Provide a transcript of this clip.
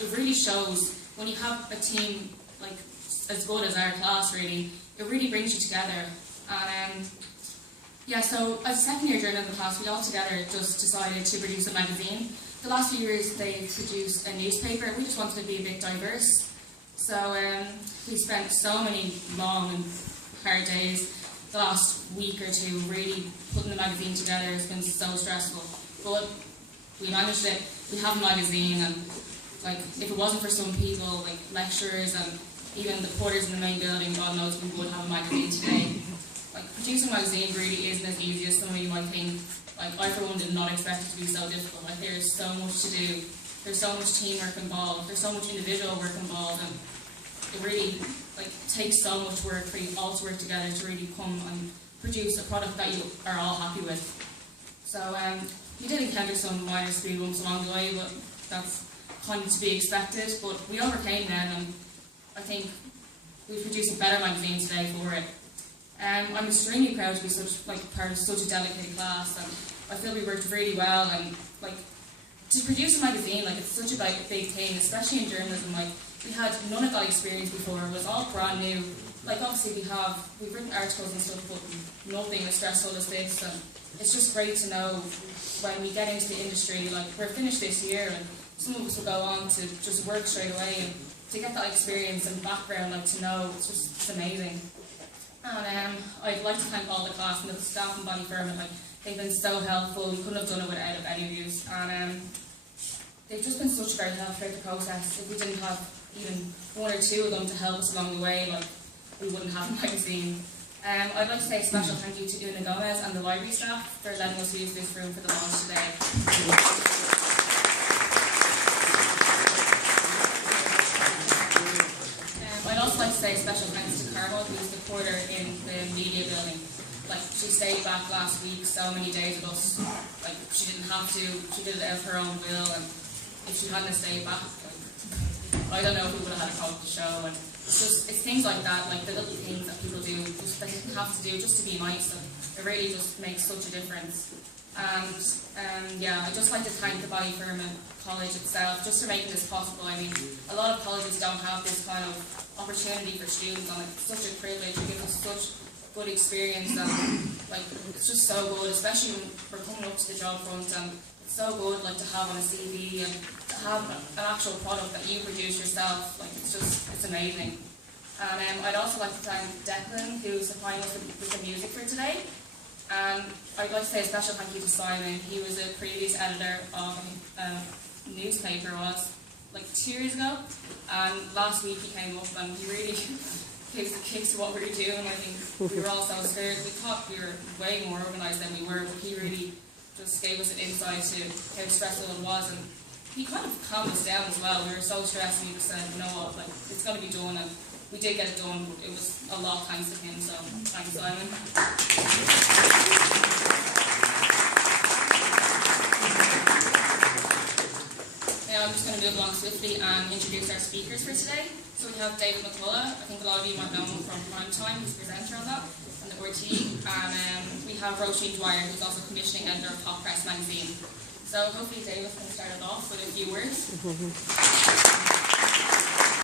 It really shows when you have a team like as good as our class. Really, it really brings you together. And yeah, so as a second year journal in the class, we all together just decided to produce a magazine. The last few years they've produced a newspaper. We just wanted to be a bit diverse. So we spent so many long and hard days the last week or two really putting the magazine together. It's been so stressful, but we managed it. We have a magazine, and like if it wasn't for some people, like lecturers and even the porters in the main building, God knows we would have a magazine today. Like producing a magazine really isn't as easy as some of you might think. Like I for one did not expect it to be so difficult. Like there's so much to do. There's so much teamwork involved. There's so much individual work involved, and it really like takes so much work for you all to work together to really come and produce a product that you are all happy with. So we did encounter some minor speed bumps along the way, but that's kind of to be expected. But we overcame them, and I think we've produced a better magazine today for it. I'm extremely proud to be part of such a dedicated class, and I feel we worked really well. And like to produce a magazine, like it's such a big thing, especially in journalism. Like we had none of that experience before. It was all brand new. Like obviously we've written articles and stuff, but nothing as stressful as this. And it's just great to know when we get into the industry. Like we're finished this year, and some of us will go on to just work straight away, and to get that experience and background, like to know, it's amazing. And I'd like to thank all the class and the staff in Ballyfermot. Like they've been so helpful. We couldn't have done it without any of you. And they've just been such a great help throughout the process. If we didn't have even one or two of them to help us along the way, like we wouldn't have a magazine. I'd like to say a special thank you to Una Gomez and the library staff for letting us use this room for the launch today. I'd also like to say a special thanks to Carmel, who's the porter in the media building. Like she stayed back last week so many days with us. Like she didn't have to. She did it of her own will, and if she hadn't stayed back, like, I don't know if we would have had a call to the show. And it's things like that, like the little things that people do, just that you have to do just to be nice, and it really just makes such a difference. And yeah, I'd just like to thank the Ballyfermot College itself just for making this possible. I mean, a lot of colleges don't have this kind of opportunity for students, and it's such a privilege. It gives us such good experience, and like it's just so good, especially when we're coming up to the job front. And it's so good, like to have on a CV and to have an actual product that you produce yourself. Like it's amazing. And I'd also like to thank Declan, who's supplying us with the music for today. And I'd like to say a special thank you to Simon. He was a previous editor of a newspaper, like 2 years ago. And last week he came up and he really gave us a kick to what we were doing. I think we were all so scared. We thought we were way more organised than we were, but he really just gave us an insight to how stressful it was. And he kind of calmed us down as well. We were so stressed, and he just said, you know what, like it's going to be done. And we did get it done, but it was a lot thanks to him, so thanks, Simon. Now I'm just going to move along swiftly and introduce our speakers for today. So we have David McCullough. I think a lot of you might know him from Prime Time, who's the presenter on that, and the RT. And we have Roisin Dwyer, who's also commissioning editor of Pop Press magazine. So hopefully David can start it off with a few words.